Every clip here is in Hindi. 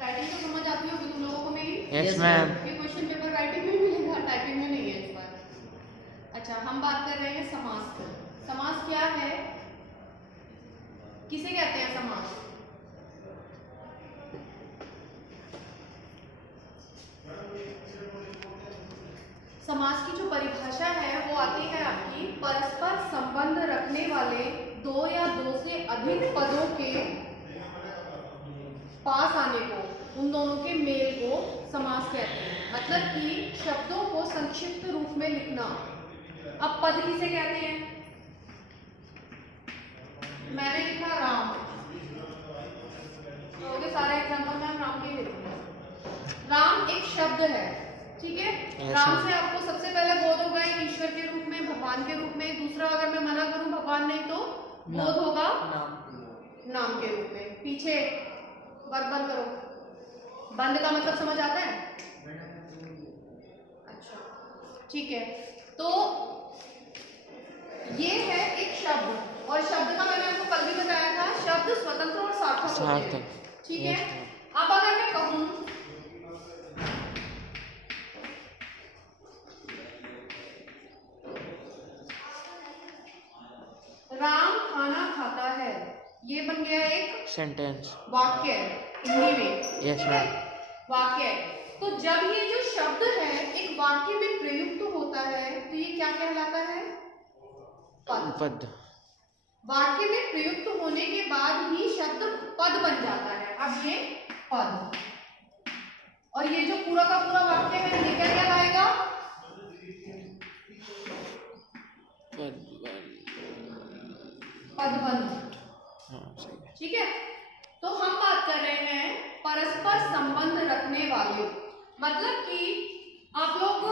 राइटिंग तो समझ आती होगी तुम लोगों को मेरी? Yes ma'am. ये क्वेश्चन पेपर राइटिंग में मिलेगा, टाइपिंग में नहीं है इस बार। अच्छा, हम बात कर रहे हैं समास की। समास क्या है, किसे कहते हैं समास? समास की जो परिभाषा है वो आती है आपकी, परस्पर संबंध रखने वाले दो या दो से अधिक पदों के पास आने को, उन दोनों के मेल को समास कहते हैं। मतलब कि शब्दों को संक्षिप्त रूप में लिखना। अब पद किसे कहते हैं? मैंने लिखा राम, तो सारे एग्जाम्पल में हम राम के लिखेंगे। राम एक शब्द है, ठीक है। राम से आपको सबसे पहले बोध होगा एक ईश्वर के रूप में, भगवान के रूप में। दूसरा, अगर मैं मना करूं भगवान नहीं, तो बोध होगा नाम के रूप में। पीछे वर्ग बंद करो। बंद का मतलब समझ आता है? अच्छा, ठीक है। तो ये है एक शब्द, और शब्द का मैंने आपको कल भी बताया था, शब्द स्वतंत्र और सार्थक होते हैं, ठीक है। अब अगर मैं कहूं राम खाना खाता है, ये बन गया एक सेंटेंस, वाक्य हिंदी में। Yes ma'am. वाक्य। तो जब ये जो शब्द है एक वाक्य में प्रयुक्त होता है तो ये क्या कहलाता है? पद। वाक्य में प्रयुक्त होने के बाद ही शब्द पद बन जाता है। अब ये पद, और ये जो पूरा का पूरा वाक्य है ये क्या कहलाएगा? पदबंध, ठीक है। तो हम बात कर रहे हैं परस्पर संबंध रखने वाले। मतलब कि आप लोग,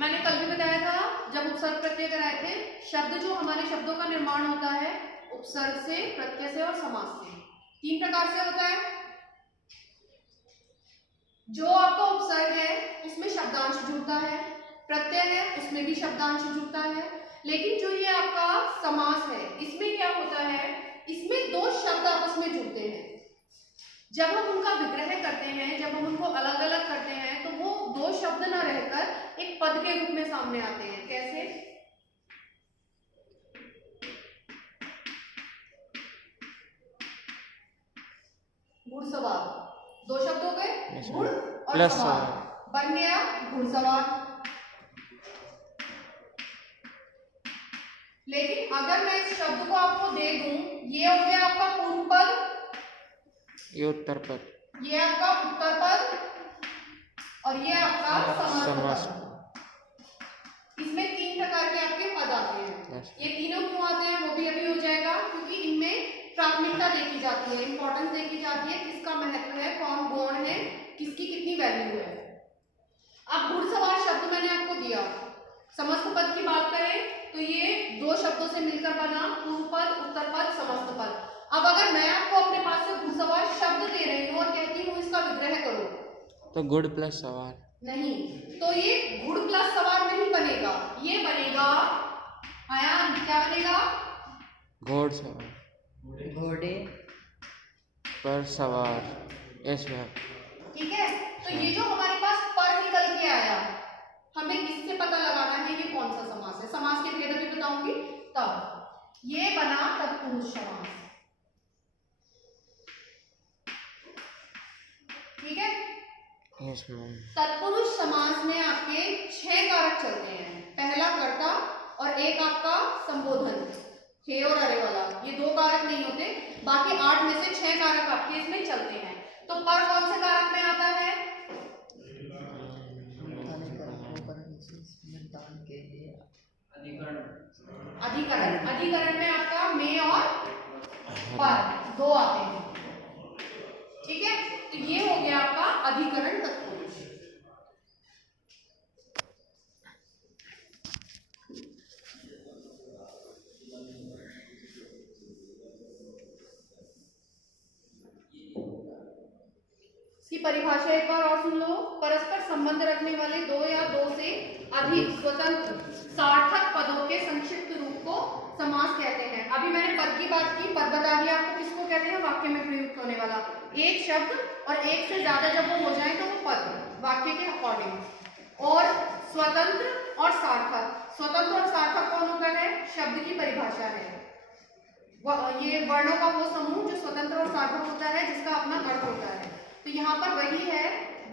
मैंने कल भी बताया था जब उपसर्ग प्रत्यय कराए थे, शब्द जो हमारे शब्दों का निर्माण होता है उपसर्ग से, प्रत्यय से और समास से। 3 प्रकार से होता है। जो आपका उपसर्ग है उसमें शब्दांश जुड़ता है, प्रत्यय है उसमें भी शब्दांश जुड़ता है। लेकिन जो ये आपका समास है इसमें क्या होता है, इसमें दो शब्द आपस में जुड़ते हैं। जब हम उनका विग्रह करते हैं, जब हम उनको अलग अलग करते हैं, तो वो दो शब्द ना रहकर एक पद के रूप में सामने आते हैं। कैसे? घुड़सवार, दो शब्द हो गए, घुड़ और सवार, बन गया घुड़सवार। लेकिन अगर मैं इस शब्द को आपको दे दूं, ये हो गया आपका पूर्व पद, ये उत्तर पद, ये आपका उत्तर पद, और ये आपका समास पद। इसमें 3 प्रकार के आपके पद आते हैं। ये तीनों क्यों आते हैं वो भी अभी हो जाएगा, क्योंकि इनमें प्राथमिकता देखी जाती है, इंपॉर्टेंस देखी जाती है, किसका महत्व है, कौन गौण है, किसकी कितनी वैल्यू है। अब घुड़सवार शब्द मैंने आपको दिया, समस्त पद की बात करें तो ये दो शब्दों से मिलकर बना, पूर्व पद, उत्तर पद, समस्त पद। अब अगर मैं आपको अपने पास से घुड़सवार शब्द दे रही हूँ और कहती हूँ इसका विग्रह करो, तो गुड़ प्लस सवार नहीं, तो ये गुड़ प्लस सवार नहीं बनेगा, ये बनेगा आयान, क्या बनेगा? घोड़ सवार, घोड़े पर सवार। Yes ma'am. ठीक है। तो ये जो हमारे पास पर निकल के आया, हमें इससे पता लगाना है ये कौन सा समास है। समास के भेद भी बताऊंगी तब। ये बना तत्पुरुष समास, ठीक है। Yes ma'am. तत्पुरुष समास में आपके 6 कारक चलते हैं। पहला कर्ता और एक आपका संबोधन, हे और अरे वाला, ये 2 कारक नहीं होते, बाकी 8 में से 6 कारक आपके इसमें चलते हैं। तो पर कौन से कारक में आता है? अधिकरण। अधिकरण में आपका में और पर 2 आते हैं, ठीक है। तो ये हो गया आपका अधिकरण तत्पुरुष। इसकी परिभाषा एक बार और सुन लो। परस्पर संबंध रखने वाले 2 या 2 से अधिक स्वतंत्र सार्थक पदों के संक्षिप्त रूप को समास कहते हैं। अभी मैंने पद की बात की, पद बता दिया आपको किसको कहते हैं वाक्य में प्रयुक्त होने वाला एक शब्द, और एक से ज्यादा जब वो हो जाए तो वो पद, वाक्य के अकॉर्डिंग। और स्वतंत्र और सार्थक, स्वतंत्र और सार्थक कौन होता है? शब्द की परिभाषा है। ये वर्णों का वो समूह जो स्वतंत्र और सार्थक होता है, जिसका अपना अर्थ होता है। तो यहाँ पर वही है,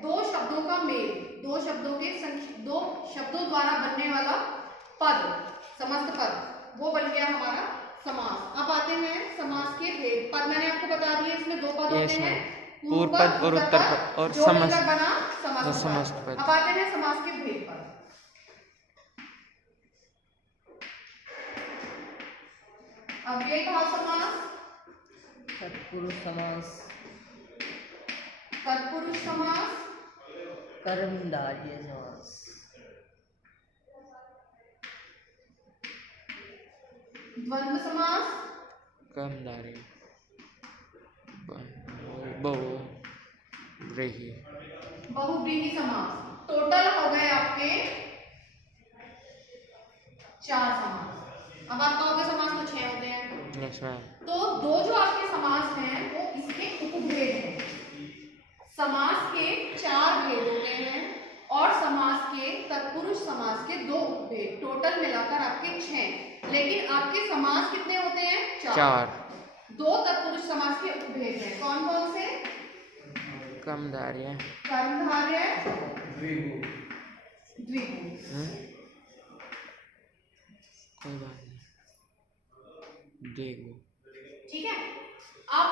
दो शब्दों का मेल, दो शब्दों द्वारा बनने वाला पद, समस्त पद, वो बन गया हमारा समास। अब आते हैं समास के भेद। पद मैंने आपको बता दिया, इसमें दो पद होते हैं, पूर्व पद और उत्तर पद, और जो मिलकर बना समस्त पद। अब आते हैं समास के भेद पर। अव्ययीभाव समास, तत्पुरुष समास, तत्पुरुष समास, कर्मधारय समास, द्वंद्व समास, कर्मधारय, बहुव्रीहि, बहुव्रीहि समास। टोटल हो गए आपके 4 समास। अब आप कहोगे समास तो 6 होते हैं, यस मैम। तो दो जो आपके समास हैं वो इसके उपभेद हैं। समास के 4 भेद होते हैं और समास के, तत्पुरुष समास के 2 उपभेद, टोटल मिलाकर आपके 6। लेकिन आपके समास कितने होते हैं? 4। 2 तत्पुरुष समास के उपभेद हैं। कौन कौन से? कर्मधारय, कर्मधारय, द्विगु। कोई बात नहीं, द्विगु। ठीक है। अब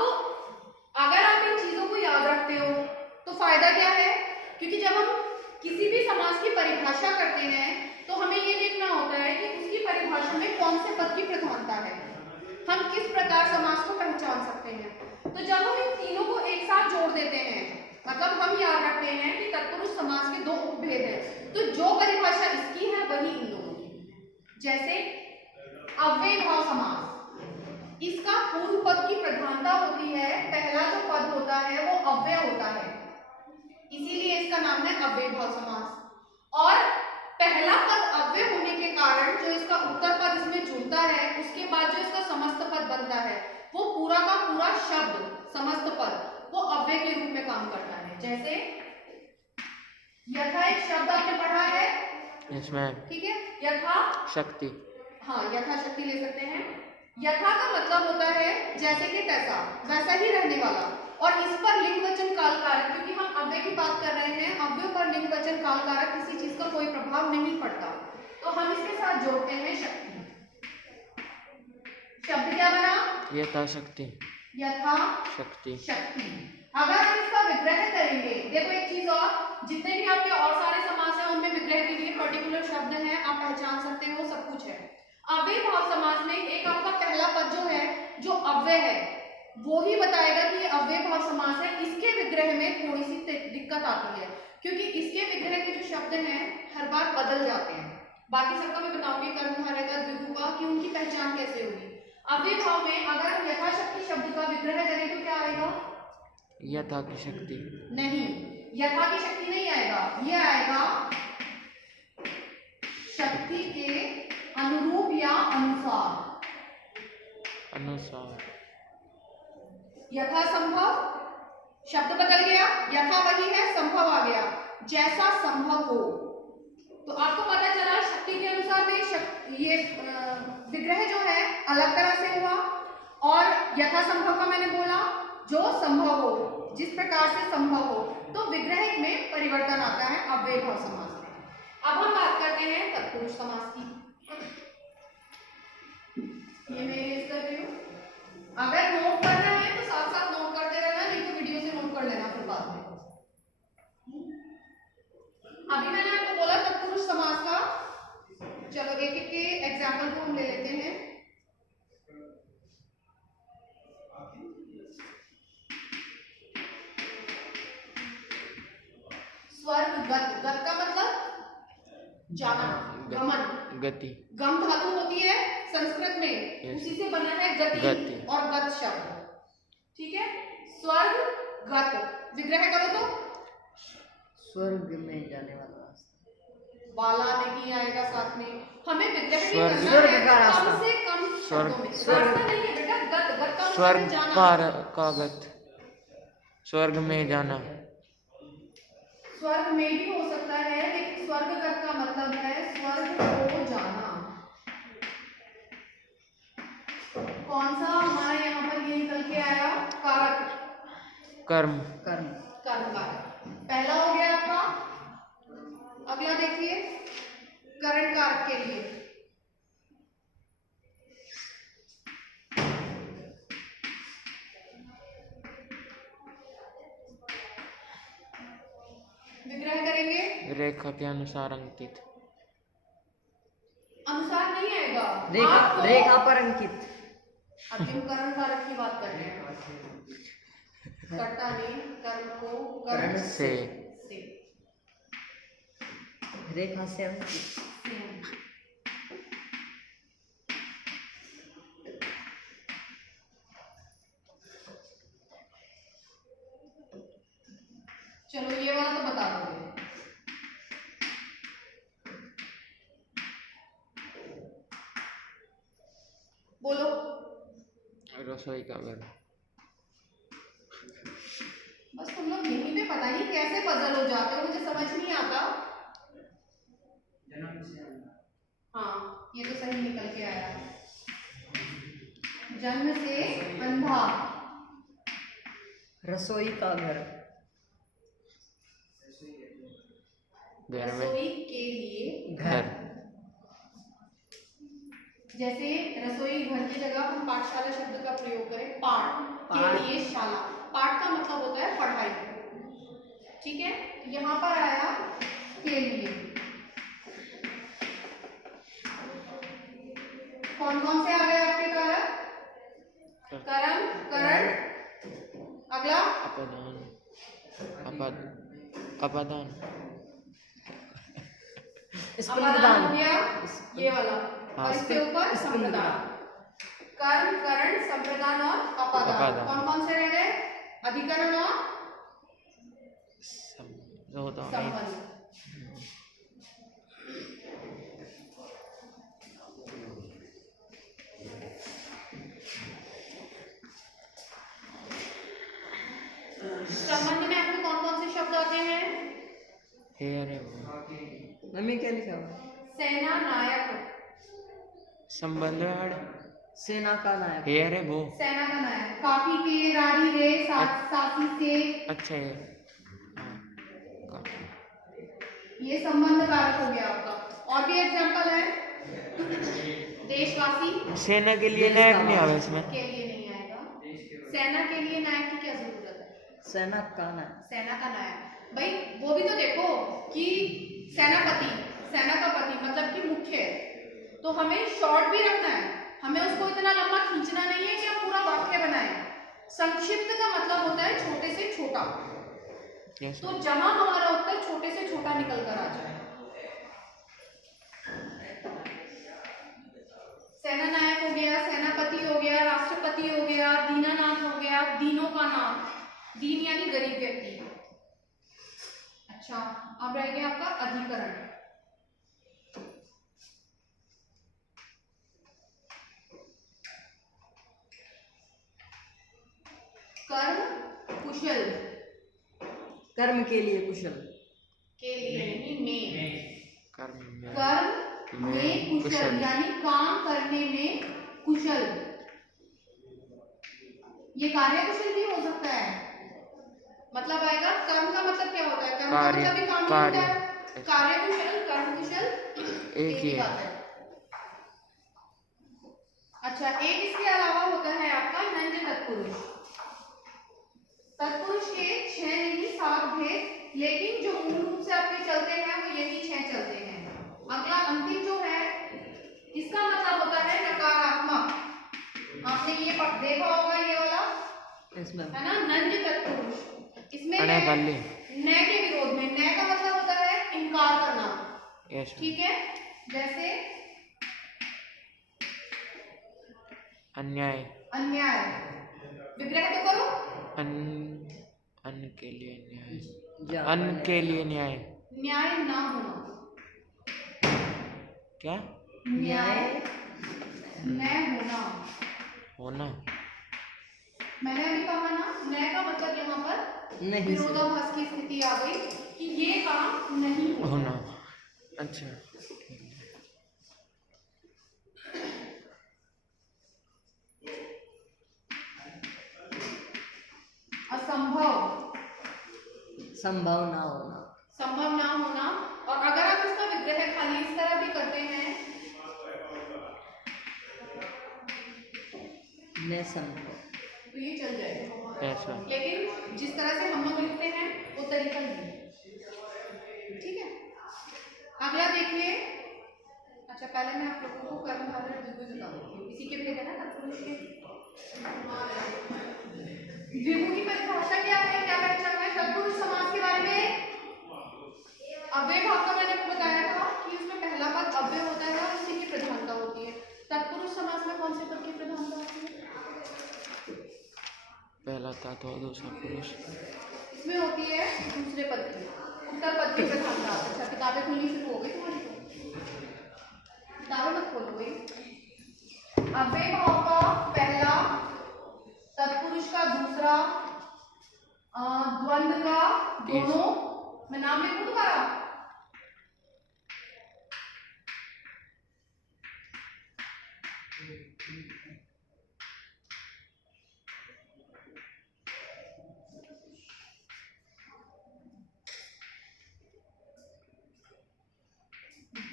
अगर आप इन चीजों को याद रखते हो तो फायदा क्या है? क्योंकि जब हम किसी भी समास की परिभाषा करते हैं तो हमें ये देखना होता है कि उसकी परिभाषा में कौन से पद की प्रधानता है, हम किस प्रकार समास को पहचान सकते हैं। तो जब हम इन तीनों को एक साथ जोड़ देते हैं, मतलब हम याद रखते हैं कि तत्पुरुष समास के 2 उपभेद हैं, तो जो परिभाषा इसकी है वही इन दोनों की। जैसे अव्ययीभाव समास, इसका पूर्व पद की प्रधानता होती है, पहला जो पद होता है वो अव्यय होता है, इसीलिए इसका नाम है अव्ययीभाव समास। और पहला पद अव्यय होने के कारण जो इसका उत्तर पद इसमें जुड़ता है, उसके बाद जो इसका समस्त पद बनता है, वो पूरा का पूरा शब्द, समस्त पद, वो अव्यय के रूप में काम करता है। जैसे यथा, एक शब्द आपने पढ़ा है, यस मैम। ठीक है, यथा शक्ति, हाँ, यथाशक्ति ले सकते हैं। यथा का मतलब होता है जैसे कि तैसा, वैसा ही रहने वाला। और इस पर लिंग वचन काल कारक, क्योंकि हम अव्यय की बात कर रहे हैं, अव्यय पर लिंग वचन काल कारक किसी चीज का कोई प्रभाव नहीं पड़ता, तो हम इसके साथ जोड़ते हैं शक्ति। शब्द क्या बना? यथाशक्ति, यथा शक्ति, शक्ति। अगर हम इसका विग्रह करेंगे, देखो एक चीज और, जितने भी आपके और सारे समास हैं उनमें विग्रह के लिए पर्टिकुलर शब्द हैं, आप पहचान सकते हो, सब कुछ है। अव्ययीभाव समास में एक आपका पहला पद जो है, जो अव्यय है, वो ही बताएगा कि ये अव्ययीभाव समास है। इसके विग्रह में थोड़ी सी दिक्कत आती है, क्योंकि इसके विग्रह के जो शब्द हैं हर बार बदल जाते हैं। बाकी सबका मैं बताऊंगी, कर्मधारय का, द्विगु का, कि उनकी पहचान कैसे होगी। अव्ययीभाव में अगर हम यथाशक्ति शब्द का विग्रह करें तो क्या आएगा? यथा की शक्ति नहीं, यथा की शक्ति नहीं आएगा, ये आएगा शक्ति के अनुरूप या अनुसार। अनुसार, यथा संभव, शब्द बदल गया, यथा वही है, संभव आ गया, जैसा संभव हो। तो आपको पता चला शक्ति के अनुसार में ये विग्रह जो है अलग तरह से हुआ, और यथा संभव का मैंने बोला जो संभव हो, जिस प्रकार से संभव हो, तो विग्रह में परिवर्तन आता है अव्ययीभाव समास में। अब हम बात करते हैं तत्पुरुष समास की। ये मैं इरेज कर रही हूँ, अगर नोट करना है तो साथ साथ नोट करते रहना, नहीं तो वीडियो से नोट कर लेना फिर बाद में। अभी मैंने आपको बोला तत्पुरुष समास का, चलो एक एक के एग्जाम्पल को हम ले लेते हैं। स्वर्ग गत, गत का मतलब जाना, गमन, गति, गम धातु होती है संस्कृत में, उसी से बना है गति और गत शब्द, ठीक है। स्वर्ग गत, विग्रह करो तो स्वर्ग में जाने वाला रास्ता, वाला नहीं आएगा साथ में, हमें विग्रह भी स्वर्ग करना है का रास्ता, कम से कम शब्दों में। स्वर्ग रास्ता नहीं है बेटा, गत गत का स्वर्ग मतलब जाना। का गत, स्वर्ग में जाना। स्वर्ग में भी हो सकता है, लेकिन स्वर्गगत का मतलब है स्वर्ग को जाना। कौन सा हमारे यहाँ पर ये निकल के आया? कारक, कर्म। कर्म। कर्म कारक। पहला हो गया आपका। अगला देखिए करण कारक के लिए। विग्रह करेंगे, रेखा के अनुसार अंकित। अनुसार नहीं आएगा। रेखा, आपको- रेखा पर अंकित। अभी हम करण कारक की बात कर रहे हैं। कर्ता ने कर्म को करण से से रेखा से अंकित। चलो ये वाला तो बता दोगे। बोलो। रसोई का घर। बस तुम लोग यहीं पे पता नहीं कैसे पजल हो जाते हो, मुझे समझ नहीं आता। हाँ ये तो सही निकल के आया। जन्म से अंधा। रसोई का घर। घर में रसोई के लिए घर। जैसे रसोई घर की जगह हम पाठशाला शब्द का प्रयोग करें, पाठ के पाठ। लिए शाला। पाठ का मतलब होता है पढ़ाई, ठीक है। यहाँ पर आया के लिए। कौन कौन से आ गए आपके कारक? कर्म, करण, अगला अपदान, अपदान, अपादान हो गया, ये वाला। हाँ, और इसके ऊपर संप्रदान। कर्म, करण, संप्रदान और अपादान। अपादान। कौन कौन से रह गए? अधिकरण और संबंध। संबंध में आपको कौन कौन से शब्द आते हैं? अरे वो मम्मी क्या लिखा हुआ? सेना नायक। संबंध सेना का नायक। अरे वो सेना का नायक। काफी के, रारी रे, साथी से। अच्छा है। हाँ, ये संबंध कारक हो गया आपका। और भी एग्जांपल है? देशवासी सेना के लिए नायक नहीं आवे इसमें। के लिए नहीं आएगा। सेना के लिए नायक की क्या जरूरत है? सेना का नायक। सेना का नायक भाई वो भी तो देखो कि सेनापति, सेना का पति मतलब कि मुख्य है, तो हमें शॉर्ट भी रखना है। हमें उसको इतना लंबा खींचना नहीं है कि हम पूरा वाक्य बनाएं। संक्षिप्त का मतलब होता है छोटे से छोटा। Yes. तो जहां हमारा उत्तर छोटे से छोटा निकल कर आ जाए। सेना नायक हो गया, सेनापति हो गया, राष्ट्रपति हो गया, दीनानाथ हो गया, दीनों का नाम। दीन यानी गरीब व्यक्ति। अच्छा अब रह गया आपका अधिकरण। कर्म कुशल। कर्म के लिए कुशल। के लिए नहीं, में। कर्म कर्म में में कुशल कुशल। यानी काम करने में कुशल। ये कार्य कुशल भी हो सकता है। मतलब आएगा कर्म का मतलब क्या होता है? कर्म का कार्य- मतलब भी काम ही कार्य। होता है। कार्य कुशल, कर्म कुशल एक ही बात है। अच्छा एक इसके अलावा होता है आपका नंज तत्पुरुष। तत्पुरुष के 6 नहीं 7 भेद, लेकिन जो मूल रूप से आपके चलते हैं वो यही 6 चलते हैं। अगला अंतिम जो है इसका मतलब होता है नकारात्मक। आपने ये देखा होगा ये वाला इसमें है ना, नंज तत्पुरुष। इसमें अने है वाली। न के विरोध में। न का मतलब होता है इनकार करना, यस। ठीक है। जैसे अन्याय। अन्याय। विग्रह तो करो। अन्न के लिए न्याय। जा- अन्न के लिए न्याय। न्याय ना होना। क्या न्याय न होना। होना? मैंने अभी कहा ना, न का मतलब यहाँ पर नहीं से। विरोधाभास की स्थिति आ गई कि ये काम नहीं होगा। होना। अच्छा असंभव, संभव ना होना। संभव ना होना। और अगर आप इसका विग्रह खाली इस तरह भी करते हैं, न संभव, तो ये चल जाएगा। ऐसा लेकिन जिस तरह से हम लोग लिखते हैं वो तरीका नहीं है। ठीक है, अगला देखिए। अच्छा, पहले मैं आप लोगों को कर्मधारय द्विगु बता देती हूँ। इसी के भेद है ना तत्पुरुष के। द्विगु की परिभाषा क्या है, क्या पहचान है तत्पुरुष समास के बारे में? अव्यय भाव का मैंने आपको बताया था कि उसमें पहला पद अव्यय होता है और उसी की प्रधानता होती है। तत्पुरुष समास में कौन से पद की प्रधानता होती है? पहला तत्व और दूसरा पुरुष। इसमें होती है दूसरे पद की, उत्तर पद की प्रधानता। अच्छा, किताबें खुलनी शुरू हो गई तुम्हारी? किताबें मत खोलो गई। अव्यय भाव का पहला, तत्पुरुष का दूसरा, द्वंद्व का दोनों। मैं नाम लिखूं दोबारा?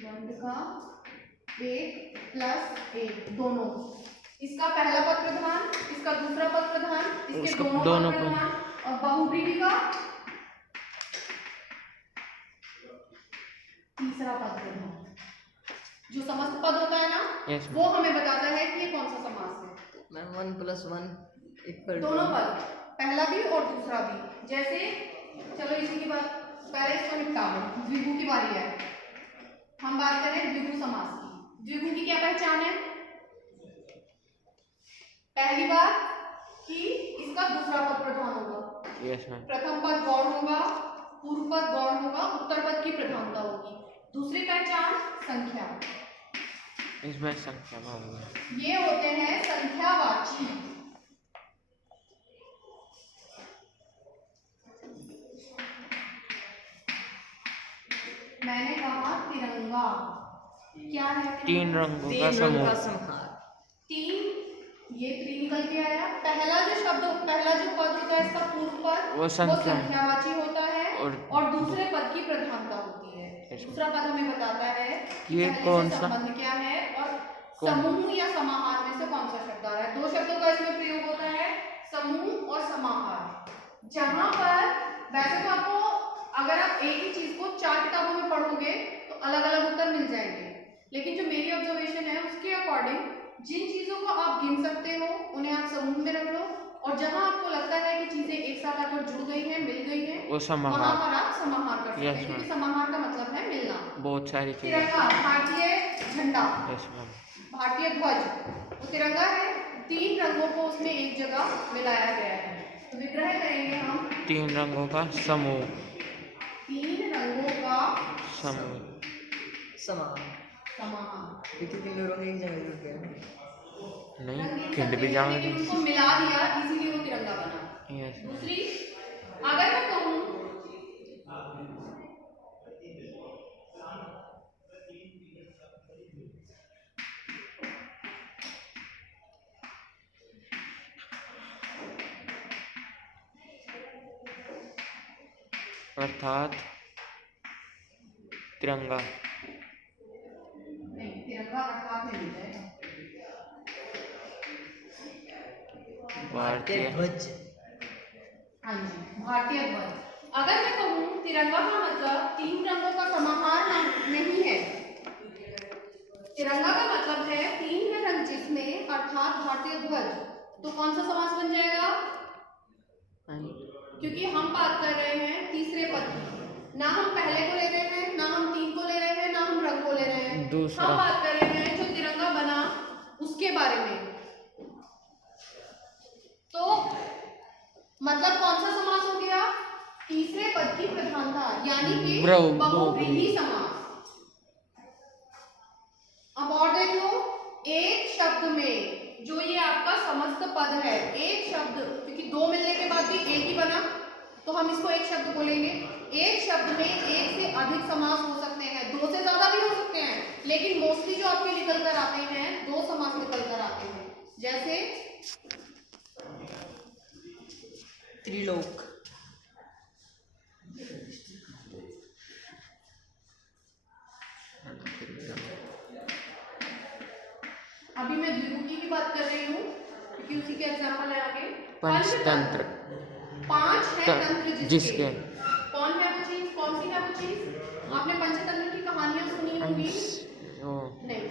द्वंद्व का एक प्लस एक दोनों। इसका पहला पद प्रधान, इसका दूसरा पद प्रधान, इसके उसका दोनों दोनों पद प्रधान। और बहुब्रीहि का तीसरा पद प्रधान। जो समस्त पद होता है ना, Yes, वो हमें बताता है कि ये कौन सा समास है। मैम 1 + 1 इक्वल दोनों पद, पहला भी और दूसरा भी। जैसे चलो इसी की बात, पहले इसको निपटा लो। द्विगु की बारी है, हम बात करें द्विगु समास की। द्विगु की क्या पहचान है? पहली बात कि इसका दूसरा पद प्रधान होगा। Yes ma'am. प्रथम पद गौण होगा, पूर्व पद गौण होगा, उत्तर पद की प्रधानता होगी। दूसरी पहचान संख्या। इसमें संख्या भाव है। ये होते हैं संख्यावाची। मैंने कहा तिरंगा क्या है? तीन रंगों का 3 रंग का समूह। संहार। तीन, ये तीन निकल के आया। पहला जो शब्द, पहला जो पद होता है इसका पूर्व पद, वो संख्या संख्यावाची होता है और दूसरे पद की प्रधानता होती है। दूसरा पद हमें बताता है कि ये पहले कौन से सा? संबंध क्या है और समूह या समाहार में से कौन सा शब्द आ रहा है। दो शब्दों का इसमें प्रयोग होता है, समूह और समाहार। जहां पर वैसे तो आपको अगर आप एक ही चीज को 4 किताबों में पढ़ोगे तो अलग अलग उत्तर मिल जाएंगे, लेकिन जो मेरी ऑब्जर्वेशन है उसके अकॉर्डिंग जिन चीजों को आप गिन सकते हो उन्हें आप समूह में रख लो, और जहां आपको लगता है कि चीजें एक साथ आकर जुड़ गई हैं, मिल गई हैं, वो समाहार। वहां पर आप समाहार कर सकते हैं। Yes, क्योंकि ma'am। समाहार का मतलब है मिलना। बहुत सारी चीजें। तिरंगा, भारतीय झंडा, यस मैम। भारतीय ध्वज, वो तिरंगा है। 3 रंगों को उसमें एक जगह मिलाया गया है। तो विग्रह करेंगे हम 3 रंगों का समूह। 3 रंगों का समूह। समान, समाहार। क्योंकि तीनों रंग एक जगह जुड़ गए। नहीं, खिंड भी जाओगे। लेकिन उनको मिला दिया इसीलिए वो तिरंगा बना। Yes ma'am. दूसरी, अगर मैं कहूँ अर्थात तिरंगा। नहीं, तिरंगा अर्थात नहीं है। भारतीय ध्वज। हाँ जी, भारतीय ध्वज। अगर मैं कहूँ तिरंगा का मतलब 3 रंगों का समाहार नहीं है। तिरंगा का मतलब है 3 रंग जिसमें अर्थात भारतीय ध्वज, तो कौन सा समास बन जाएगा? क्योंकि हम बात कर रहे हैं तीसरे पद की, ना हम पहले को ले रहे हैं, ना हम 3 को ले रहे हैं, ना हम रंग को ले रहे हैं। दूसरा। हम बात कर रहे हैं जो तिरंगा बना उसके बारे में। तो मतलब कौन सा समास हो गया? तीसरे पद की प्रधानता, यानी कि बहुव्रीहि समास। अब और देख लो, एक शब्द में जो ये आपका समस्त पद है, एक शब्द, क्योंकि दो मिलने के बाद भी एक ही बना, तो हम इसको एक शब्द बोलेंगे। एक शब्द में एक से अधिक समास हो सकते हैं, दो से ज्यादा भी हो सकते हैं, लेकिन मोस्टली जो आपके निकल कर आते हैं दो समास निकल कर आते हैं। जैसे त्रिलोक, अभी मैं द्विगुणी की बात कर रही हूँ क्योंकि उसी के एग्जाम्पल है आगे। पंचतंत्र, पांच है तंत्र जिसके कौन है वो चीज, कौन सी है वो चीज? आपने पंचतंत्र की कहानियां सुनी होंगी। नहीं,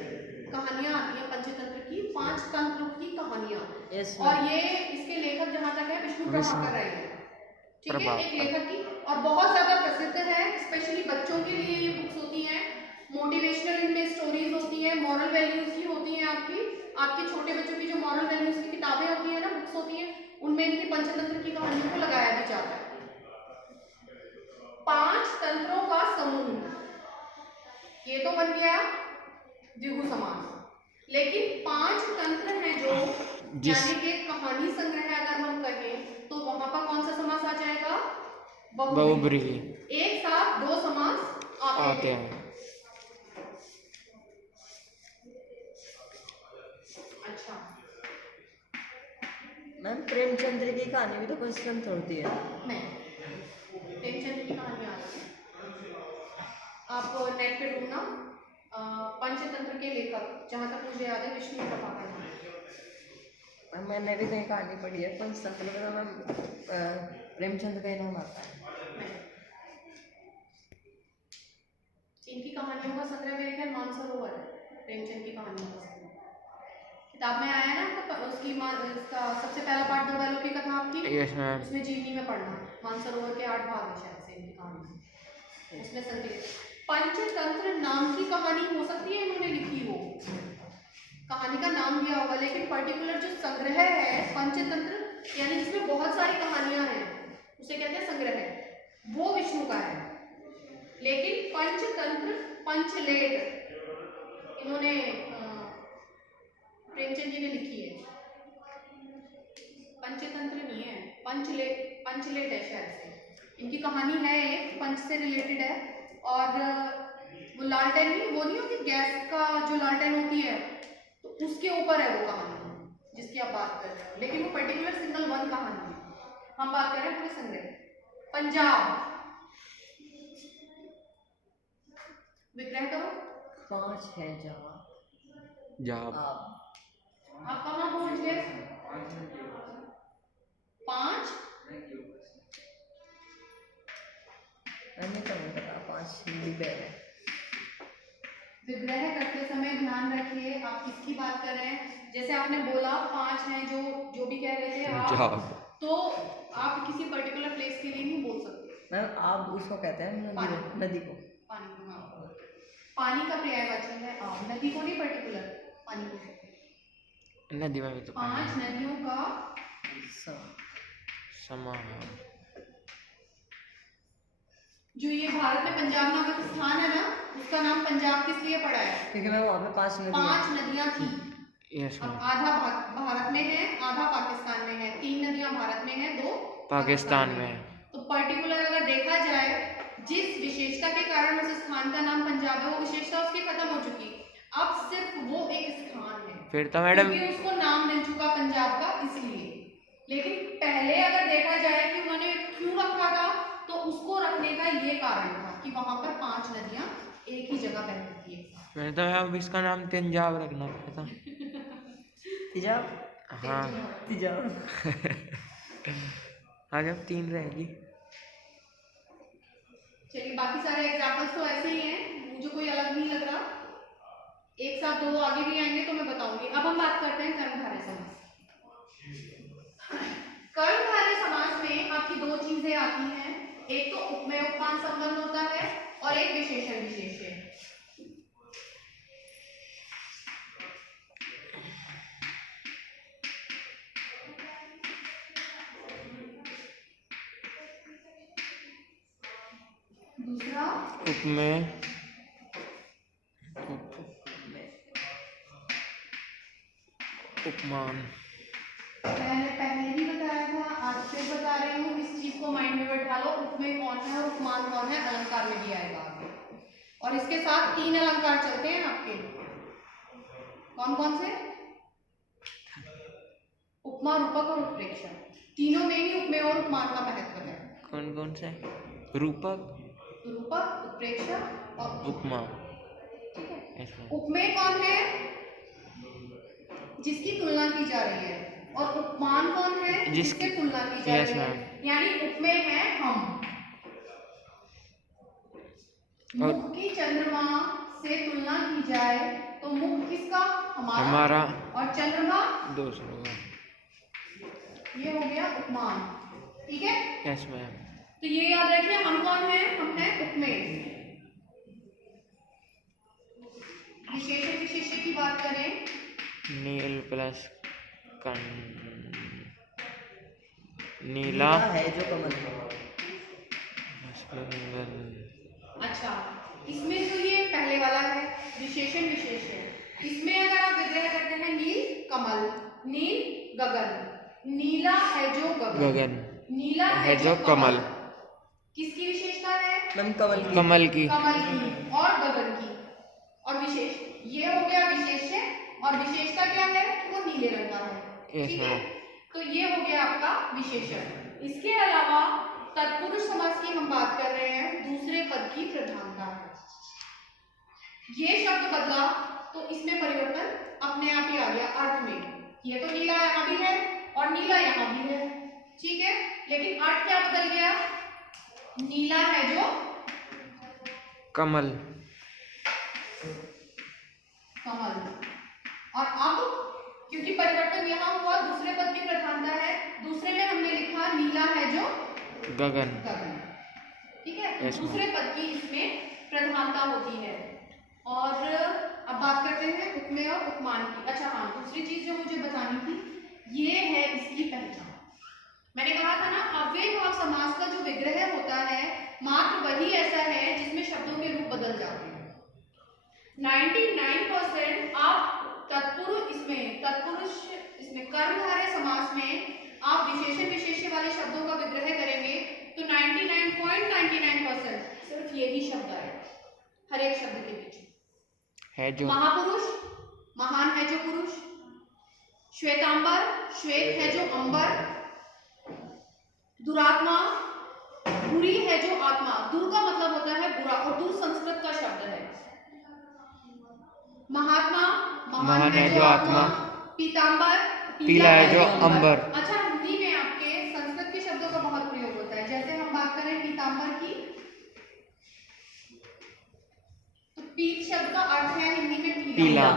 कहानियां आती हैं पंचतंत्र की, 5 तंत्रों की कहानियां। Yes, और ये इसके लेखक जहां तक है विष्णु प्रभाकर राय है, ठीक है, एक लेखक की, और बहुत ज्यादा प्रसिद्ध है। स्पेशली बच्चों के लिए ये बुक्स होती हैं, मोटिवेशनल इनमें स्टोरीज होती हैं, मॉरल वैल्यूज की होती हैं। आपके छोटे बच्चों की जो मॉरल वैल्यूज की किताबें होती हैं ना, बुक्स होती हैं, उनमें इनकी पंचतंत्र की कहानियों को लगाया भी जाता है। 5 तंत्रों का समूह, ये तो बन गया द्विगु समास, लेकिन 5 तंत्र हैं जो, यानी कि कहानी संग्रह अगर हम कहें तो वहां पर कौन सा समास आ जाएगा? बहुब्रीहि। एक साथ 2 समास आते हैं। अच्छा, मैम प्रेमचंद्र की कहानी भी तो पंचतंत्र होती है। नहीं, प्रेमचंद की कहानी आ रही है, आप नेट पे ढूंढना, पंचतंत्र के लेखक जहां तक मुझे याद है विष्णु प्रभाकर। मैंने भी कहीं कहानी पढ़ी है पंचतंत्र में, तो मैम प्रेमचंद का ही नाम आता है। इनकी कहानियों का संग्रह मेरे ख्याल मानसरोवर है, प्रेमचंद की कहानियों का संग्रह किताब में आया ना, तो उसकी इसका सबसे पहला पार्ट 2 बैलों की कथा आपकी, उसमें जीवनी में पढ़ना, मानसरोवर के 8 भाग है शायद से इनकी कहानी, उसमें संग्रह। पंचतंत्र नाम की कहानी हो सकती है इन्होंने लिखी हो, कहानी का नाम दिया होगा, लेकिन पर्टिकुलर जो संग्रह है पंचतंत्र, यानी जिसमें बहुत सारी कहानियां हैं, उसे कहते हैं संग्रह, वो विष्णु का है। लेकिन पंचतंत्र, पंचलेट इन्होंने प्रेमचंद जी ने लिखी है, पंचतंत्र नहीं है, पंचलेट है शायद से। इनकी कहानी है, एक पंच से रिलेटेड है, और वो लालटेन नहीं, वो नहीं होती गैस का जो लालटेन होती है, तो उसके ऊपर है वो कहानी जिसकी आप बात कर रहे हो, लेकिन वो पर्टिकुलर सिंगल वन कहानी है, हम बात कर रहे हैं पूरे संग्रह। पंजाब, विग्रह करो। 5 है जहाँ आप कहाँ पहुंच गए? 5 मैंने तो नहीं पता, 5 हिंदी पे है। विग्रह करते समय ध्यान रखिए आप किसकी बात कर रहे हैं। जैसे आपने बोला 5 हैं, जो भी कह रहे थे आप, तो आप किसी पर्टिकुलर प्लेस के लिए नहीं बोल सकते। मैम आप उसको कहते हैं नदी को, पानी को, हाँ, पानी का पर्यायवाची है, नदी को नहीं, पर्टिकुलर पानी को कहते हैं। नदी में भी तो 5 नदियों का समाहार। जो ये भारत में पंजाब नामक स्थान है ना, उसका नाम पंजाब किस लिए पड़ा है? क्योंकि मैं वहाँ पे 5 नदियाँ थी। अब आधा भारत में है, आधा पाकिस्तान में है, 3 नदियां भारत में है, 2 पाकिस्तान में है। तो पर्टिकुलर अगर देखा जाए, जिस विशेषता के कारण उस स्थान का नाम पंजाब है, वो विशेषता उसकी खत्म हो चुकी, अब सिर्फ वो एक स्थान है, फिर तो मैडम क्योंकि उसको नाम मिल चुका पंजाब का, इसलिए। लेकिन पहले अगर देखा जाए कि उन्होंने क्यों रखा था, तो उसको रखने का ये कारण था कि वहां पर 5 नदियां एक ही जगह बहती थी। फिर तो अब इसका नाम तेंजाब रखना पड़ता। तिजाब, हाँ तिजाब। हाँ, जब 3 रहेगी। चलिए, बाकी सारे एग्जाम्पल्स तो ऐसे ही हैं, मुझे कोई अलग नहीं लग रहा, एक साथ 2 आगे भी आएंगे तो मैं बताऊंगी। अब हम बात करते हैं कर्मधारय समास। कर्मधारय समास में आपकी 2 चीजें आती हैं, एक तो उपमेय उपमान संबंध होता है और एक विशेषण विशेष्य। दूसरा उपमेय उपमान। मैंने पहले भी बताया था, आज फिर बता रही हूँ, इस चीज को माइंड में बैठा लो। उपमेय कौन है और उपमान कौन है, अलंकार में भी आएगा आगे। और इसके साथ 3 अलंकार चलते हैं आपके। कौन कौन से? उपमा, रूपक और उत्प्रेक्षा। तीनों में ही उपमेय और उपमान का महत्व है। कौन कौन से? रूपक, रूपक, उत्प्रेक्षा और उपमा। ठीक है। Yes, ma'am. उपमेय कौन है? जिसकी तुलना की जा रही है। और उपमान कौन है? जिससे तुलना की जा Yes, रही है। ma'am. यानी उपमेय है हम। मुख की चंद्रमा से तुलना की जाए तो मुख किसका? हमारा। और चंद्रमा दूसरों का। ये हो गया उपमान। ठीक है। Yes ma'am. तो ये याद रखिए, हम कौन है? हम है उपमेय। विशेषण विशेष्य की बात करें, नील प्लस कन, नीला है जो कमल। अच्छा, इसमें तो ये पहले वाला है विशेषण विशेष्य। इसमें अगर आप विग्रह करते हैं नील कमल, नील गगन, नीला है जो गगन, नीला है जो कमल। किसकी विशेषता है? मैम कमल की। कमल की। कमल की और गगन की। और विशेष ये हो गया विशेष्य। और विशेषता क्या है कि वो नीले रंग का है। ठीक है। तो ये हो गया आपका विशेषण। इसके अलावा तत्पुरुष समास की हम बात कर रहे हैं, दूसरे पद की प्रधानता। ये शब्द बदला तो इसमें परिवर्तन अपने आप ही आ गया अर्थ में। ये तो नीला यहाँ भी है और नीला यहाँ भी है, ठीक है, लेकिन अर्थ क्या बदल गया? नीला है जो कमल, कमल। और अब क्योंकि परिवर्तन यहाँ हुआ, दूसरे पद की प्रधानता है, दूसरे में हमने लिखा नीला है जो गगन, गगन। ठीक है। yes, दूसरे पद की इसमें प्रधानता होती है। और अब बात करते हैं उपमेय और उपमान की। अच्छा हाँ, दूसरी चीज जो मुझे बतानी थी, ये है इसकी पहचान। मैंने कहा था ना, अव्यय भाव समास का जो विग्रह होता है मात्र वही ऐसा है जिसमें शब्दों के रूप बदल जाते हैं। 99% आप तत्पुरुष इसमें कर्मधारय समास में आप विशेषण विशेष्य वाले शब्दों का विग्रह करेंगे तो 99.99% सिर्फ यही शब्द आए हर एक शब्द के बीच है जो महापुरुष, महान है जो पुरुष, श्वेतांबर, श्वेत है जो अंबर, दुरात्मा, बुरी है जो आत्मा। दुर का मतलब होता है बुरा और दुर संस्कृत का शब्द है। महात्मा, महान है जो आत्मा, पीतांबर, पीला है जो अंबर। अच्छा, हिंदी में आपके संस्कृत के शब्दों का बहुत प्रयोग होता है। जैसे हम बात करें पीतांबर की, तो पीत शब्द का अर्थ है हिंदी में पीला।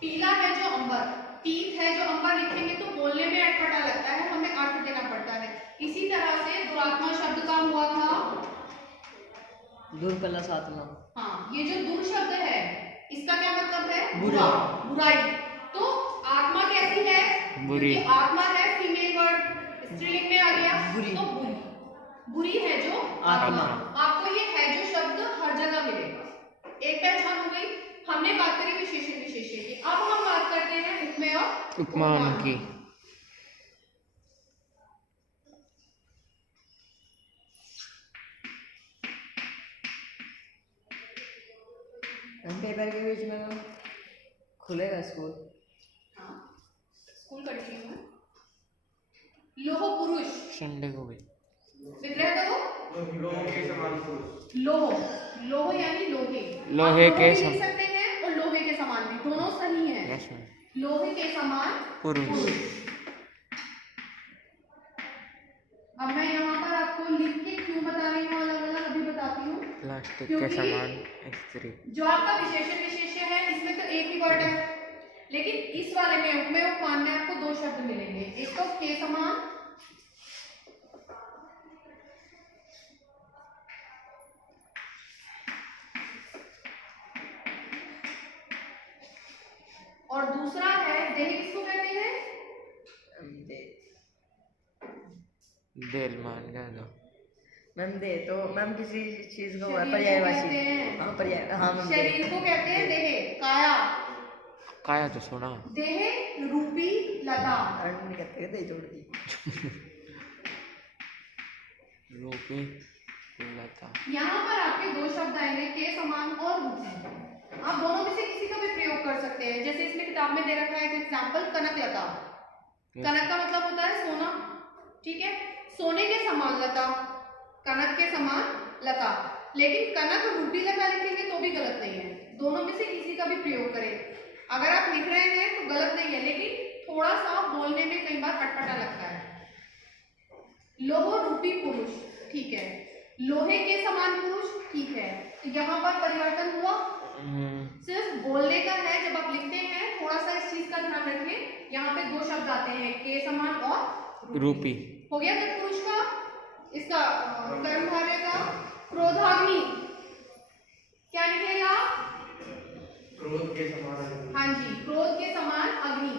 पीला है जो अंबर, पीत है जो अंबर लिखेंगे तो बोलने में अटपटा लगता है, हमें अर्थ देना पड़ता है। इसी तरह से दुरात्मा शब्द का हुआ था दुर्कलश आत्मा। हाँ, ये जो दुर शब्द है इसका क्या मतलब है? बुरा, बुराई। तो आत्मा कैसी है? बुरी। क्योंकि आत्मा है फीमेल वर्ड, स्त्रीलिंग में आ गया बुरी। तो बुरी। बुरी है जो आत्मा। आपको ये है जो शब्द हर जगह मिलेगा। एक पहचान हो गई। हमने बात करी विशेषण विशेष्य की। अब हम बात करते हैं उपमेय और उपमान की। पेपर के बीच में खुलेगा स्कूल। हाँ, स्कूल कंटिन्यू है। लोह पुरुष, संडे को भी विग्रह करो। लोह यानी लोहे। लोहे आप के भी सम- लिख सकते हैं और लोहे के समान भी, दोनों सही है। Yes ma'am. लोहे के समान पुरुष। अब मैं यहाँ पर आपको लिख के क्यों बता रही हूँ अलग अलग, अभी बताती हूँ। प्लास्टिक के क्योंकि समान स्त्री। जो आपका विशेषण विशेष्य है इसमें तो एक ही वर्ड है, लेकिन इस वाले में उपमेय उपमान में आपको दो शब्द मिलेंगे। एक तो के समान और दूसरा है देह। किसको कहते हैं? देल मान गया दो। मैम दे तो मैम किसी चीज का शरीर को पर्यायवाची। कहते हैं। हाँ पर्याय, हाँ मैम। शरीर को कहते हैं देह, काया। काया तो सुना। देह रूपी लता। नहीं कहते दे जोड़ दी। रूपी लता। यहाँ पर आपके दो शब्द आएंगे, के समान और रूपी। आप दोनों में से किसी का भी प्रयोग कर सकते हैं। जैसे इसमें किताब में दे रखा है एक एग्जाम्पल, कनक लता। कनक का मतलब होता है सोना, ठीक है। सोने के समान लता, कनक के समान लता। लेकिन कनक रूपी लता लिखेंगे तो भी गलत नहीं है। दोनों में से किसी का भी प्रयोग करें। अगर आप लिख रहे हैं तो गलत नहीं है, लेकिन थोड़ा सा बोलने में कई बार अटपटा लगता है। लोह रूपी पुरुष, ठीक है। लोहे के समान पुरुष, ठीक है। तो यहाँ पर परिवर्तन हुआ, सिर्फ बोलने का है। जब आप लिखते हैं थोड़ा सा इस चीज का ध्यान रखें। यहाँ पे दो शब्द आते हैं, के समान और रूपी। हो गया तत्पुरुष का, इसका कर्मधारय का। क्रोधाग्नि क्या निकलेगा? क्रोध के समान। हाँ जी, क्रोध के समान अग्नि।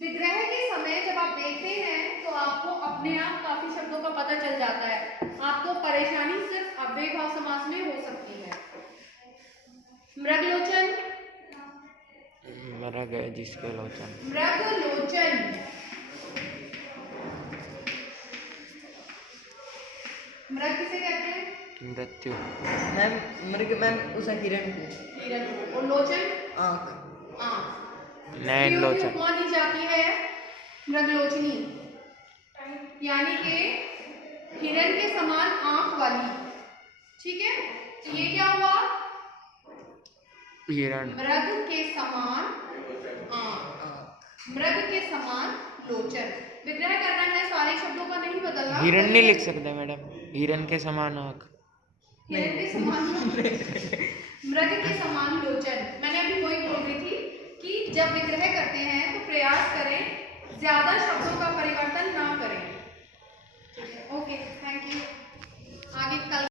विग्रह के समय जब आप देखते हैं तो आपको अपने आप काफी शब्दों का पता चल जाता है। आपको परेशानी सिर्फ अव्यय भाव समास में हो सकती है। मृगलोचन, मरा गया जिसके लोचन। मृगलोचन, मृग किसे कहते हैं? मृत्यु। मैम मृग मैम उस हिरण को। हिरण को। और लोचन? आँख। आँख। नैन लोचन। उपमा दी जाती है मृगलोचनी, यानी कि हिरण के समान आंख वाली, ठीक है। तो ये क्या हुआ? हिरण। मृग के समान आंख, मृग के समान लोचन। विग्रह करना है, सारे शब्दों का नहीं बदलना। हिरण नहीं लिख सकते मैडम, हिरण के समान आँख। हिरण के समान मृग के समान लोचन। मैंने अभी वही बोल रही थी कि जब विग्रह करते हैं तो प्रयास करें ज्यादा शब्दों का परिवर्तन ना करें। ओके।